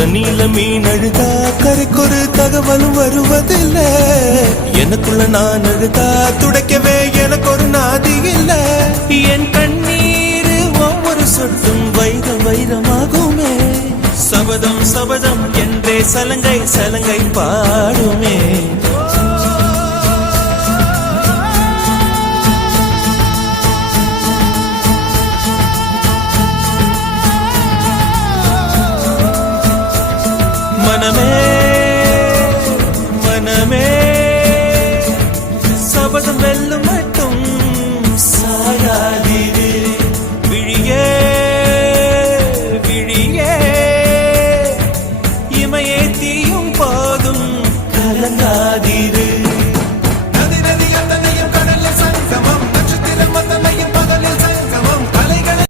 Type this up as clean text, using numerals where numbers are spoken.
தண்ணியில மீன் அழுதா கரைக்கொரு தகவலும் வருவதில்லை. எனக்குள்ள நான் அழுதா துடைக்கவே எனக்கு ஒரு நாதி இல்ல. என் கண்ணீர் ஒவ்வொரு சொட்டும் வைரம் வைரமாகுமே. சபதம் சபதம் என்றே சலங்கை சலங்கை பாடுமே. மனமே